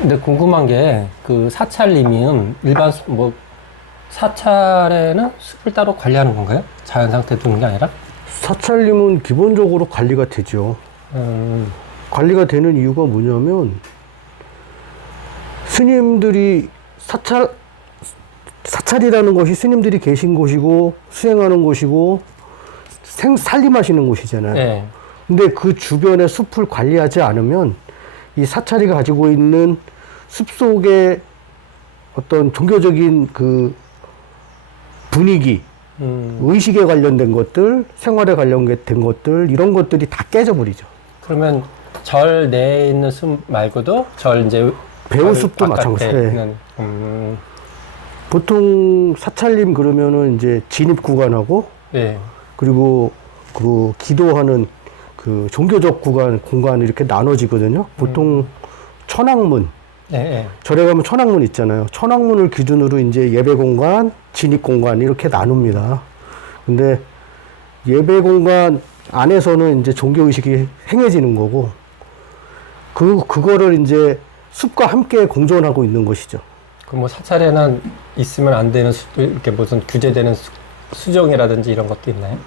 근데 궁금한 게 그 사찰님은 일반 사찰에는 숲을 따로 관리하는 건가요? 자연 상태 두는 게 아니라? 사찰림은 기본적으로 관리가 되죠. 관리가 되는 이유가 뭐냐면 스님들이 사찰이라는 것이 스님들이 계신 곳이고 수행하는 곳이고 살림하시는 곳이잖아요. 네. 근데 그 주변에 숲을 관리하지 않으면 이 사찰이 가지고 있는 숲 속의 어떤 종교적인 그 분위기, 의식에 관련된 것들, 생활에 관련된 것들, 이런 것들이 다 깨져버리죠. 그러면 절 내에 있는 숲 말고도 절 이제 배우숲도 마찬가지예요. 보통 사찰림 그러면은 이제 진입 구간하고 네. 그리고 그 기도하는 그 종교적 공간 이렇게 나눠지거든요. 보통 천왕문, 네. 절에 가면 천왕문 있잖아요. 천왕문을 기준으로 이제 예배 공간, 진입 공간 이렇게 나눕니다. 근데 예배 공간 안에서는 이제 종교 의식이 행해지는 거고 그거를 이제 숲과 함께 공존하고 있는 것이죠. 그 뭐 사찰에는 있으면 안 되는 이렇게 무슨 규제되는 수종이라든지 이런 것도 있나요?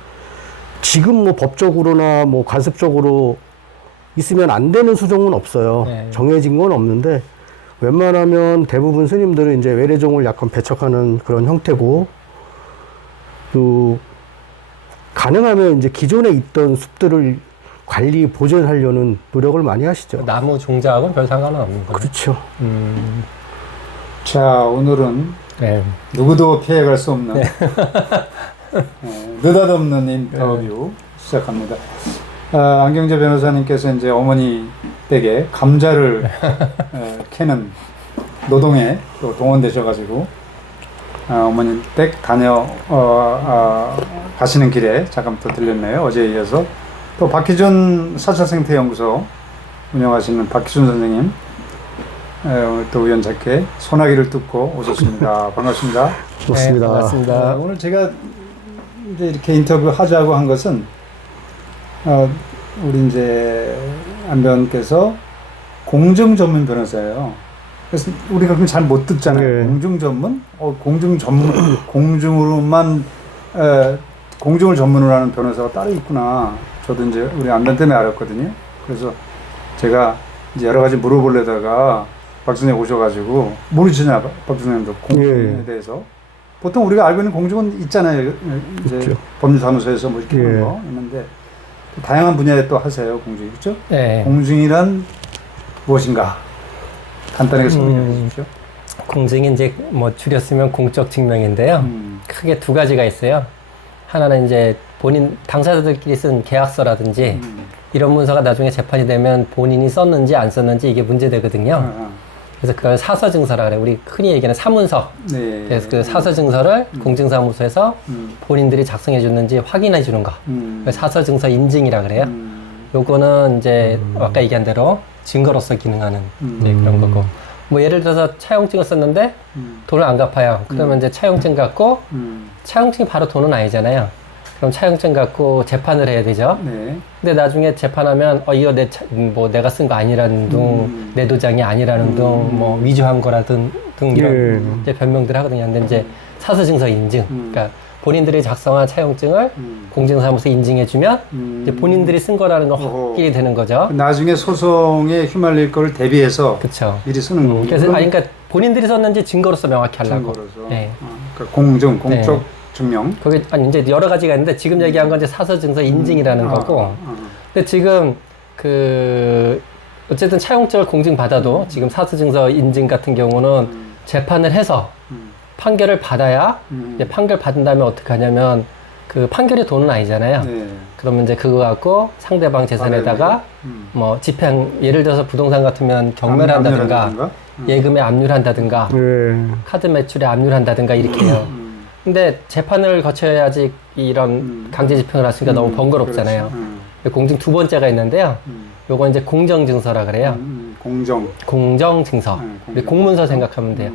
지금 뭐 법적으로나 뭐 관습적으로 있으면 안 되는 수종은 없어요. 네. 정해진 건 없는데 웬만하면 대부분 스님들은 이제 외래종을 약간 배척하는 그런 형태고 또 가능하면 이제 기존에 있던 숲들을 관리 보존하려는 노력을 많이 하시죠. 나무 종자하고는 별 상관은 없는 거죠. 그렇죠. 자, 오늘은 네. 누구도 피해갈 수 없는 느닷없는 인터뷰 시작합니다. 안경재 변호사님께서 이제 어머니 댁에 감자를 캐는 노동에 또 동원되셔가지고 어머니 댁 가시는 길에 잠깐 또 들렸네요. 어제에 이어서 또 박희준 사찰생태연구소 운영하시는 박희준 선생님 오늘 또 우연찮게 소나기를 뚫고 오셨습니다. 반갑습니다. 좋습니다. 네, 반갑습니다. 오늘 제가 이제 이렇게 인터뷰 하자고 한 것은 우리 이제 안 변호사께서 공증 전문 변호사예요. 그래서 우리가 그럼 잘 못 듣잖아요. 네. 공증 전문? 공증 전문, 공증으로만 공증을 전문으로 하는 변호사가 따로 있구나. 저도 이제 우리 안변 때문에 알았거든요. 그래서 제가 이제 여러 가지 물어보려다가 박 선생님 오셔가지고 모르시잖아요. 박 선생님도 공증에 예. 대해서. 보통 우리가 알고 있는 공증은 있잖아요. 이제 있죠. 법률사무소에서 뭐 이렇게 하는 예. 거 있는데 다양한 분야에 또 하세요. 공증 그렇죠? 네. 공증이란 무엇인가? 간단하게 설명해 주십시오. 공증이 이제 뭐 줄였으면 공적 증명인데요. 크게 두 가지가 있어요. 하나는 이제 본인 당사자들끼리 쓴 계약서라든지 이런 문서가 나중에 재판이 되면 본인이 썼는지 안 썼는지 이게 문제되거든요. 그래서 그걸 사서증서라 그래요. 우리 흔히 얘기하는 사문서. 네. 그래서 그 사서증서를 공증사무소에서 본인들이 작성해 줬는지 확인해 주는 거. 사서증서 인증이라 그래요. 요거는 이제 아까 얘기한 대로 증거로서 기능하는 이제 그런 거고. 뭐 예를 들어서 차용증을 썼는데 돈을 안 갚아요. 그러면 이제 차용증 갖고 차용증이 바로 돈은 아니잖아요. 그럼 차용증 갖고 재판을 해야 되죠. 네. 근데 나중에 재판하면 이거 내가 쓴 거 아니라는 등, 내 도장이 아니라는 등, 뭐 위조한 거라든 등 이런 이제 변명들 하거든요. 근데 이제 사서증서 인증, 그러니까 본인들이 작성한 차용증을 공증사무소에 인증해주면 이제 본인들이 쓴 거라는 걸 확인이 되는 거죠. 나중에 소송에 휘말릴 걸 대비해서 그렇죠. 미리 쓰는 거고. 그래서 그러니까 본인들이 썼는지 증거로서 명확히 하려고. 증거로서. 네. 그러니까 공증, 공적 네. 증명. 거기 아니 이제 여러 가지가 있는데 지금 얘기한 건 이제 사서증서 인증이라는 거고. 근데 지금 그 어쨌든 차용증을 공증 받아도 지금 사서증서 인증 같은 경우는 재판을 해서 판결을 받아야 이제 판결 받은 다음에 어떻게 하냐면 그 판결이 돈은 아니잖아요. 네. 그러면 이제 그거 갖고 상대방 재산에다가 뭐 집행 예를 들어서 부동산 같으면 경매를 한다든가 예금에 압류한다든가 카드 매출에 압류한다든가 이렇게 해요. 근데 재판을 거쳐야지 이런 강제 집행을 할 수 있으니까 너무 번거롭잖아요. 공증 두 번째가 있는데요. 요거 이제 공정증서라 그래요. 공정증서. 우리 공문서 생각하면 돼요.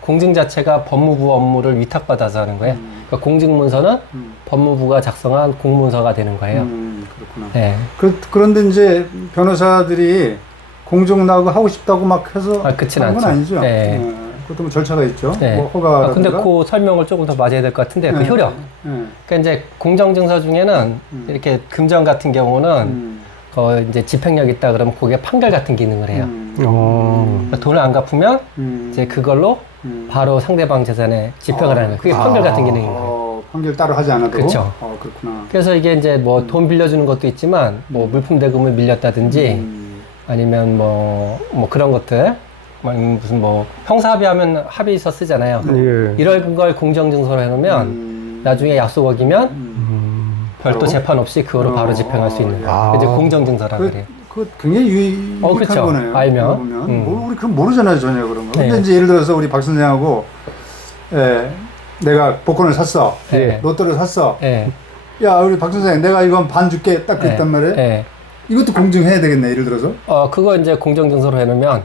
공증 자체가 법무부 업무를 위탁받아서 하는 거예요. 그러니까 공증문서는 법무부가 작성한 공문서가 되는 거예요. 그렇구나. 네. 그런데 이제 변호사들이 공증 나고 하고 싶다고 막 해서 그렇진 하는 건 않죠. 아니죠. 네. 그것도 뭐 절차가 있죠. 네. 뭐 허가라든가. 근데 그 설명을 조금 더 맞아야 될 것 같은데 그 효력. 그러니까 이제 공정증서 중에는 이렇게 금전 같은 경우는 이제 집행력 있다 그러면 그게 판결 같은 기능을 해요. 그러니까 돈을 안 갚으면 이제 그걸로 바로 상대방 재산에 집행을 하는 거예요. 그게 판결 같은 기능인 거예요. 판결 따로 하지 않아도. 그렇죠. 그렇구나. 그래서 이게 이제 뭐 돈 빌려주는 것도 있지만 뭐 물품 대금을 밀렸다든지 아니면 뭐 그런 것들 무슨 뭐 형사합의하면 합의서 쓰잖아요. 예. 이런 걸 공정증서로 해놓으면 나중에 약속 어기면 별도 바로? 재판 없이 그거로 바로 집행할 수 있는 거예요. 이제 공정증서라 그래요. 그 굉장히 유익한 그쵸. 거네요. 알면. 보면. 우리 그럼 모르잖아요, 전혀 그런 거. 네. 근데 이제 예를 들어서 우리 박 선생하고 내가 복권을 샀어. 네. 로또를 샀어. 예. 야, 우리 박 선생, 내가 이건 반 줄게. 딱 그랬단 말이에요. 예. 이것도 공증해야 되겠네, 예를 들어서. 그거 이제 공정증서로 해놓으면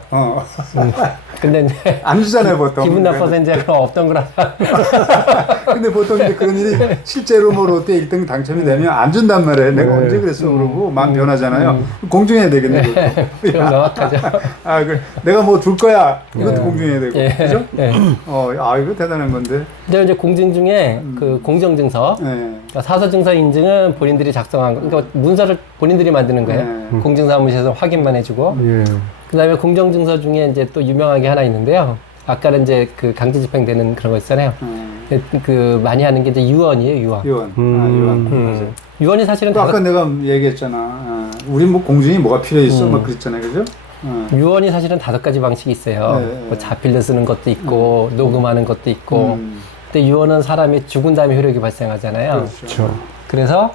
근데 이제 안 주잖아요, 보통. 기분 나빠서 이제 그럼 없던 거라. 근데 보통 이제 그런 일이 실제로 뭐 롯데 1등 당첨이 되면 안 준단 말이에요. 내가 언제 그랬어 그러고 마음 변하잖아요. 공증해야 되겠네. 그럼 명확하죠. 내가 뭐 줄 거야. 이것도 공증해야 되고. 예. 그죠? 예. 이거 대단한 건데. 이제 공증 중에 그 공정증서, 예. 그러니까 사서증서 인증은 본인들이 작성한 거, 그러니까 문서를 본인들이 만드는 거예요. 공증사무실에서 확인만 해주고. 예. 그다음에 공정증서 중에 이제 또 유명한 게 하나 있는데요. 아까는 이제 그 강제 집행되는 그런 거 있잖아요. 그 많이 하는 게 이제 유언이에요, 유언. 유언. 유언. 유언이 사실은 또 아까 내가 얘기했잖아. 우리 뭐 공증이 뭐가 필요 있어? 막 그랬잖아요, 그죠? 유언이 사실은 5가지 방식이 있어요. 뭐 자필로 쓰는 것도 있고 녹음하는 것도 있고. 근데 유언은 사람이 죽은 다음에 효력이 발생하잖아요. 그렇죠. 그래서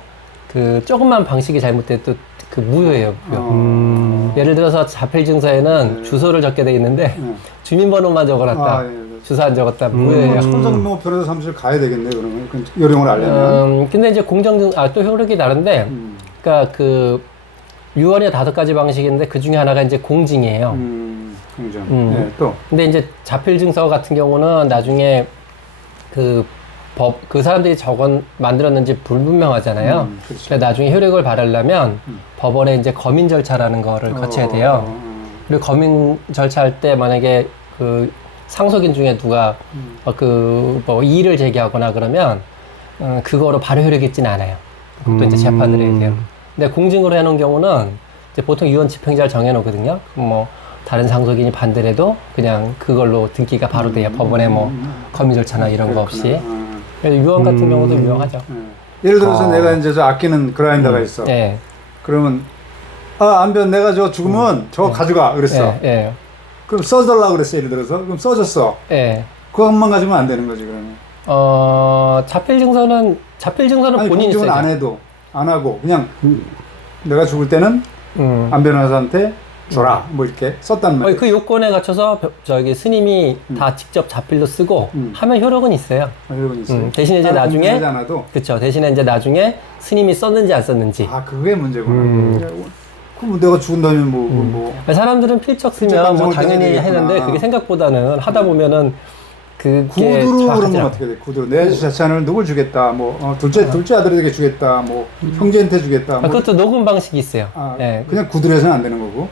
그 조금만 방식이 잘못돼도 그 무효예요. 무효. 예를 들어서 자필증서에는 주소를 적게 돼 있는데 주민번호만 적어놨다. 주소 안 적었다. 무효예요. 손정모 변호사 사무실 가야 되겠네, 그러면. 요령을 알려면. 근데 이제 또 효력이 다른데, 그러니까 그 유언이 5가지 방식인데 그 중에 하나가 이제 공증이에요. 공증. 네, 또. 근데 이제 자필증서 같은 경우는 나중에 그 사람들이 만들었는지 불분명하잖아요. 그렇죠. 그래서 나중에 효력을 발하려면 법원에 이제 검인 절차라는 거를 거쳐야 돼요. 그리고 검인 절차할 때 만약에 그 상속인 중에 누가 뭐 이의를 제기하거나 그러면 그거로 바로 효력이 있지는 않아요. 그것도 이제 재판을 해야 돼요. 근데 공증으로 해놓은 경우는 이제 보통 유언 집행자를 정해놓거든요. 뭐 다른 상속인이 반대를 해도 그냥 그걸로 등기가 바로 돼요. 법원에 뭐 검인 절차나 이런 거 없이. 그래서 유언 같은 경우도 유용하죠. 예를 들어서 내가 이제 저 아끼는 그라인더가 있어. 예. 그러면 안변 내가 저 죽으면 저거 가져가 그랬어. 예. 그럼 써달라고 그랬어, 예를 들어서. 그럼 써줬어. 예. 그것만 가지면 안 되는 거지, 그러면. 자필증서는 아니, 본인이 공증은 써야죠. 안 해도, 안 하고, 그냥 내가 죽을 때는 안 변호사한테 줘라. 뭐 이렇게 썼단 말이야. 그 요건에 갖춰서 스님이 다 직접 자필로 쓰고 하면 효력은 있어요. 효력은 있어요. 대신에 이제 나중에 공증하지 않아도. 그쵸. 대신에 이제 나중에 스님이 썼는지 안 썼는지. 그게 문제구나. 그럼 내가 죽은다면 뭐. 사람들은 필적 쓰면 뭐 당연히 했는데 그게 생각보다는 하다 보면은 그게 구두로 그러면 하죠. 어떻게 돼? 구두 내 재산을 누굴 주겠다. 뭐 둘째 아들에게 주겠다. 뭐 형제한테 주겠다. 뭐. 그것도 녹음 방식이 있어요. 예. 그냥 구두로 해서는 안 되는 거고.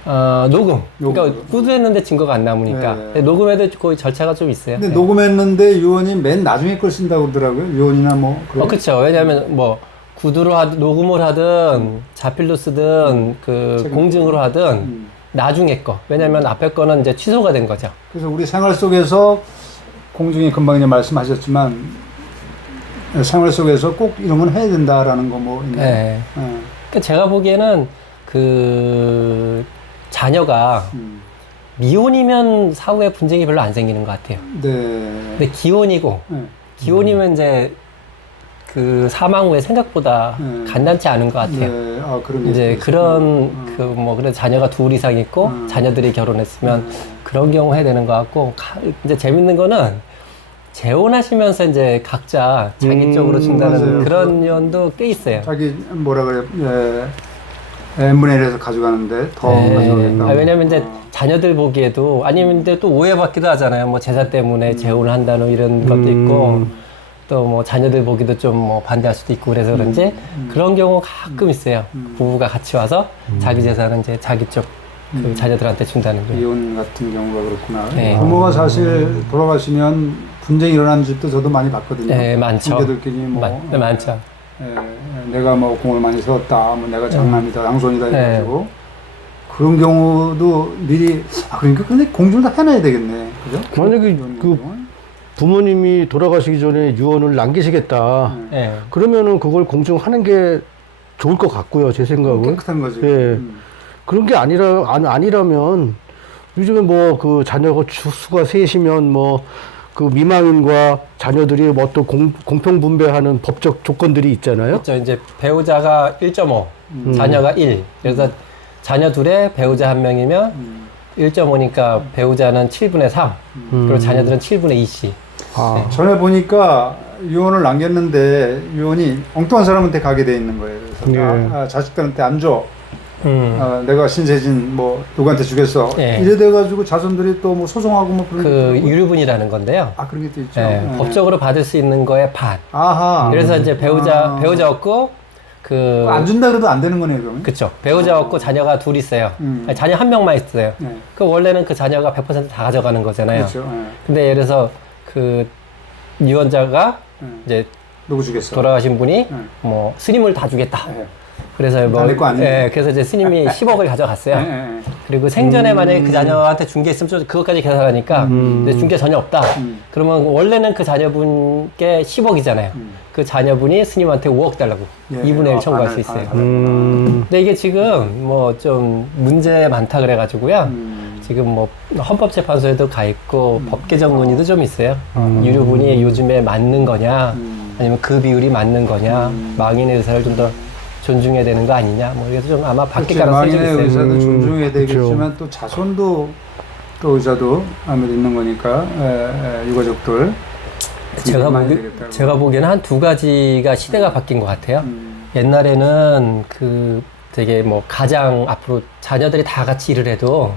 녹음. 그러니까 구두했는데 증거가 안 남으니까. 네. 녹음에도 거의 절차가 좀 있어요. 근데 예. 녹음했는데 유언이 맨 나중에 걸 쓴다고 그러더라고요. 유언이나 뭐. 그렇죠. 왜냐하면 뭐 녹음을 하든 자필로 쓰든 그 공증으로 하든 나중에 거. 왜냐하면 앞에 거는 이제 취소가 된 거죠. 그래서 우리 생활 속에서 공증이 금방 이제 말씀하셨지만 생활 속에서 꼭 이런 건 해야 된다라는 거 뭐 있나요? 네. 그러니까 제가 보기에는 그 자녀가 미혼이면 사후에 분쟁이 별로 안 생기는 것 같아요. 네. 근데 기혼이고 기혼이면 이제 그 사망 후에 생각보다 간단치 않은 것 같아요. 네. 그런 게 이제 있어요. 그런 그런 자녀가 둘 이상 있고 자녀들이 결혼했으면 그런 경우 해야 되는 것 같고 이제 재밌는 거는 재혼하시면서 이제 각자 자기 쪽으로 준다는 맞아요. 그런 연도 꽤 있어요. 자기 뭐라 그래? n분의 1에서 가져가는데 더 가져가겠다. 왜냐면 이제 자녀들 보기에도 아니면 이제 또 오해받기도 하잖아요. 뭐 재산 때문에 재혼을 한다는 이런 것도 있고 또 뭐 자녀들 보기도 좀 뭐 반대할 수도 있고 그래서 그런지 그런 경우 가끔 있어요. 부부가 같이 와서 자기 재산은 이제 자기 쪽 그 자녀들한테 준다는 게. 이혼 같은 경우가 그렇구나. 네. 부모가 사실 돌아가시면 분쟁이 일어나는 집도 저도 많이 봤거든요. 네, 많죠. 형제들끼리 뭐 네, 많죠. 내가 뭐 공을 많이 세웠다, 뭐 내가 장남이다, 양손이다 이래가지고 네. 그런 경우도 미리 그러니까 근데 공증을 다 해놔야 되겠네, 그죠? 만약에 이런 그 경우는. 부모님이 돌아가시기 전에 유언을 남기시겠다. 네. 그러면은 그걸 공증하는 게 좋을 것 같고요, 제 생각은. 깨끗한 거지. 예. 그런 게 아니라면 요즘에 뭐 그 자녀가 수가 셋이면 뭐 그 미망인과 자녀들이 뭐 또 공평 분배하는 법적 조건들이 있잖아요. 그렇죠. 이제 배우자가 1.5, 자녀가 1. 그래서 자녀 둘에 배우자 한 명이면 1.5니까 배우자는 7분의 3, 그리고 자녀들은 7분의 2씩. 아, 전에 보니까 유언을 남겼는데 유언이 엉뚱한 사람한테 가게 돼 있는 거예요. 그래서 예. 자식들한테 안 줘. 내가 신세진 뭐 누구한테 주겠어. 예. 이래 돼가지고 자손들이 또 뭐 소송하고 뭐 그런 그 게 있더라고요. 유류분이라는 건데요. 아 그런 게 또 있죠. 예, 예. 법적으로 받을 수 있는 거에 반. 아하. 그래서 이제 배우자 없고 안 준다 그래도 안 되는 거네요, 그러면. 그쵸. 배우자 없고 자녀가 둘 있어요. 아니, 자녀 한 명만 있어요. 네. 그 원래는 그 자녀가 100%다 가져가는 거잖아요. 그렇죠. 예. 근데 예를 들어서 그 유언자가 이제 누구 주겠어? 돌아가신 분이 네. 뭐 스님을 다 주겠다. 예. 그래서 뭐 내 거 아니에요? 예, 그래서 이제 스님이 10억을 가져갔어요. 예, 예. 그리고 생전에 만약에 그 자녀한테 준 게 있으면 좀 그것까지 계산하니까 이제 준 게 전혀 없다. 그러면 원래는 그 자녀분께 10억이잖아요. 그 자녀분이 스님한테 5억 달라고 예. 2분의 1 청구할 수 있어요. 근데 이게 지금 뭐 좀 문제 많다 그래가지고요. 지금 뭐 헌법재판소에도 가 있고 법 개정 논의도 좀 있어요. 유류분이 요즘에 맞는 거냐, 아니면 그 비율이 맞는 거냐, 망인의 의사를 좀 더 존중해야 되는 거 아니냐, 뭐 그래서 좀 아마 바뀔 그렇죠. 가능성이 좀 망인의 있어요. 의사도 존중해야 되겠지만 그렇죠. 또 자손도 또 의사도 아무래도 있는 거니까 유가족들 제가 보기에는 한 두 가지가 시대가 바뀐 것 같아요. 옛날에는 그 되게 뭐 가장 앞으로 자녀들이 다 같이 일을 해도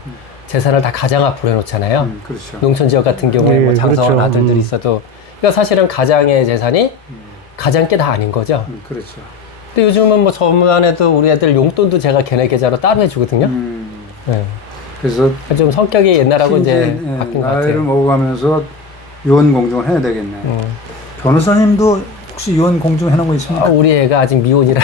재산을 다 가장 앞으로 해놓잖아요. 그렇죠. 농촌 지역 같은 경우에 뭐 예, 장성한 그렇죠. 아들들이 있어도, 그러니까 사실은 가장의 재산이 가장 게 다 아닌 거죠. 그렇죠. 근데 요즘은 뭐 저만 해도 우리 애들 용돈도 제가 걔네 계좌로 따로 해주거든요. 네. 그래서 좀 성격이 옛날하고 이제 예, 바뀐 것 나이를 같아요. 먹어가면서 유언 공증을 해야 되겠네. 변호사님도 혹시 유언 공증 해놓은 거 있습니까? 우리 애가 아직 미혼이라.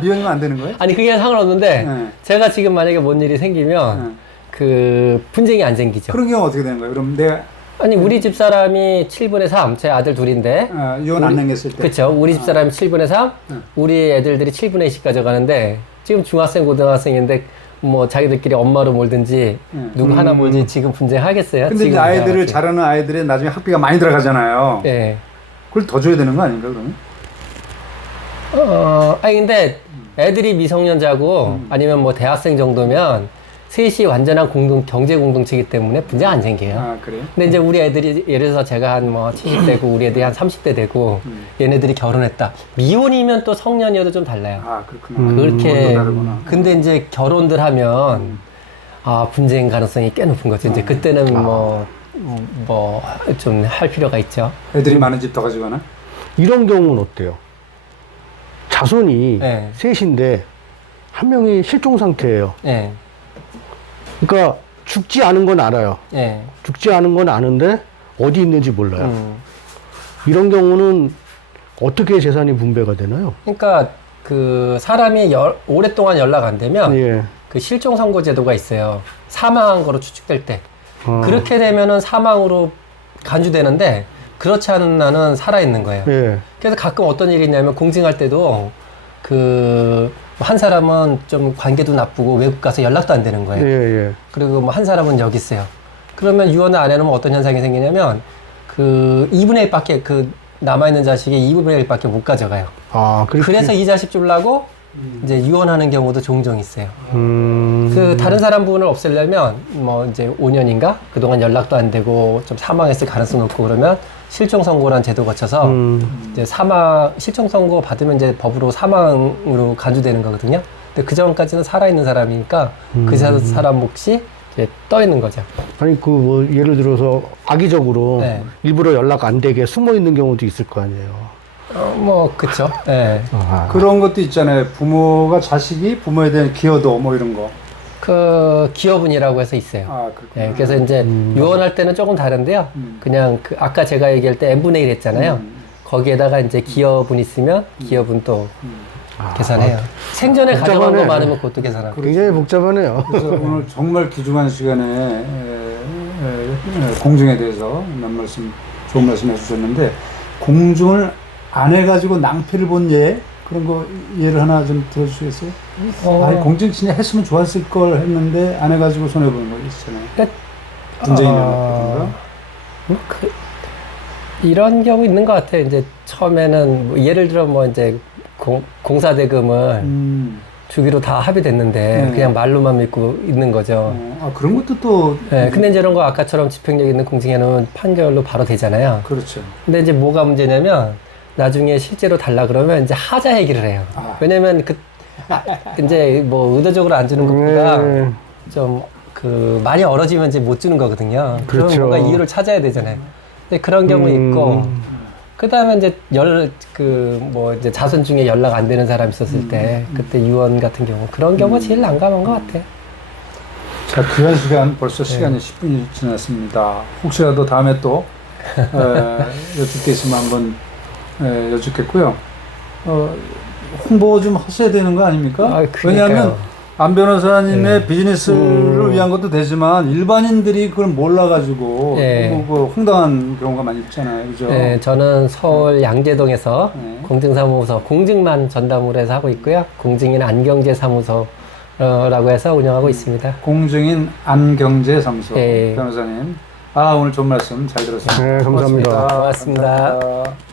미혼이면 안 되는 거예요? 아니 그게 상관없는데 네. 제가 지금 만약에 뭔 일이 생기면 그 분쟁이 안 생기죠. 그런 경우 어떻게 되는 거예요? 그럼 내가 아니 우리 집 사람이 7분의 3, 제 아들 둘인데 유언 안 남겼을 때. 그렇죠. 우리 집 사람이 7분의 3, 우리 애들들이 7분의 2씩 가져가는데 지금 중학생, 고등학생인데 뭐 자기들끼리 엄마로 몰든지 누구 하나 몰지 지금 분쟁하겠어요? 근데 이제 지금 아이들을 분쟁하겠지. 자라는 아이들의 나중에 학비가 많이 들어가잖아요. 예. 그걸 더 줘야 되는 거 아닌가 그러면? 아니 근데 애들이 미성년자고 아니면 뭐 대학생 정도면 셋이 완전한 경제 공동체이기 때문에 분쟁 안 생겨요. 아 그래요? 근데 이제 우리 애들이 예를 들어서 제가 한 뭐 70대고 우리 애들이 한 30대 되고 얘네들이 결혼했다. 미혼이면 또 성년이어도 좀 달라요. 아 그렇구나. 그렇게 그것도 다르구나. 근데 이제 결혼들 하면 분쟁 가능성이 꽤 높은 거죠. 이제 그때는 뭐 좀 할 필요가 있죠. 애들이 많은 집 더 가져가나? 이런 경우는 어때요? 자손이 네. 셋인데 한 명이 실종 상태예요. 예. 그러니까 죽지 않은 건 알아요. 예. 죽지 않은 건 아는데 어디 있는지 몰라요. 이런 경우는 어떻게 재산이 분배가 되나요? 그러니까 그 사람이 오랫동안 연락 안 되면 예. 그 실종 선고 제도가 있어요. 사망한 거로 추측될 때. 어. 그렇게 되면은 사망으로 간주되는데 그렇지 않은 한은 살아있는 거예요. 예. 그래서 가끔 어떤 일이 있냐면 공증할 때도 그 한 사람은 좀 관계도 나쁘고 외국 가서 연락도 안 되는 거예요. 예, 예. 그리고 뭐 한 사람은 여기 있어요. 그러면 유언을 안 해놓으면 어떤 현상이 생기냐면 그 2분의 1밖에 그 남아있는 자식이 2분의 1밖에 못 가져가요. 아, 그래서 이 자식 주려고 이제 유언하는 경우도 종종 있어요. 음. 그 다른 사람 부분을 없애려면 뭐 이제 5년인가 그동안 연락도 안 되고 좀 사망했을 가능성 높고 그러면 실종 선고라는 제도 거쳐서 이제 실종 선고 받으면 이제 법으로 사망으로 간주되는 거거든요. 근데 그 전까지는 살아있는 사람이니까 그 사람 몫이 이제 떠 있는 거죠. 아니, 그 뭐 예를 들어서 악의적으로 네. 일부러 연락 안 되게 숨어 있는 경우도 있을 거 아니에요. 뭐 그쵸. 예. 아. 그런 것도 있잖아요. 부모가 자식이 부모에 대한 기여도 뭐 이런 거. 그 기업은이라고 해서 있어요. 아, 그렇구나. 예, 그래서 이제 유언할 때는 조금 다른데요. 그냥 그 아까 제가 얘기할 때 n분의 1 했잖아요. 거기에다가 이제 기업은 있으면 기업은 또 계산해요. 생전에 가져간 거 복잡하네. 많으면 그것도 계산하고. 굉장히 복잡하네요. 그래서 오늘 정말 귀중한 시간에 공중에 대해서 좋은 말씀 해주셨는데, 공중을 안 해가지고 낭패를 본 예, 그런 거 예를 하나 좀 들어주시겠어요? 아니, 공중 진짜 했으면 좋았을 걸 했는데 안 해가지고 손해보는 거 있잖아요. 분쟁이 일어났다든가. 이런 경우 있는 것 같아요. 이제 처음에는 뭐 예를 들어 뭐 이제 공사 대금을 주기로 다 합의됐는데 그냥 말로만 믿고 있는 거죠. 그런 것도 또. 네, 근데 이제 이런 거 아까처럼 집행력 있는 공증에는 판결로 바로 되잖아요. 그렇죠. 근데 이제 뭐가 문제냐면 나중에 실제로 달라 그러면 이제 하자 얘기를 해요. 왜냐면 이제 뭐 의도적으로 안 주는 것보다 좀 많이 얼어지면 이제 못 주는 거거든요. 그럼 그렇죠. 뭔가 이유를 찾아야 되잖아요. 근데 그런 경우 있고, 그 다음에 이제 뭐 이제 자손 중에 연락 안 되는 사람 있었을 때, 그때 유언 같은 경우, 그런 경우가 제일 난감한 것 같아요. 자, 귀한 시간, 벌써 시간이 10분이 지났습니다. 혹시라도 다음에 또, 여쭙게 있으면 한번 여쭙겠고요. 홍보 좀 하셔야 되는 거 아닙니까? 그러니까요. 왜냐하면 안 변호사님의 비즈니스를 위한 것도 되지만 일반인들이 그걸 몰라가지고 그 황당한 경우가 많이 있잖아요. 그죠? 네, 저는 서울 양재동에서 공증사무소, 공증만 전담으로 해서 하고 있고요. 공증인 안경제사무소라고 해서 운영하고 있습니다. 공증인 안경제사무소 네. 변호사님. 오늘 좋은 말씀 잘 들었습니다. 네, 감사합니다. 고맙습니다. 감사합니다.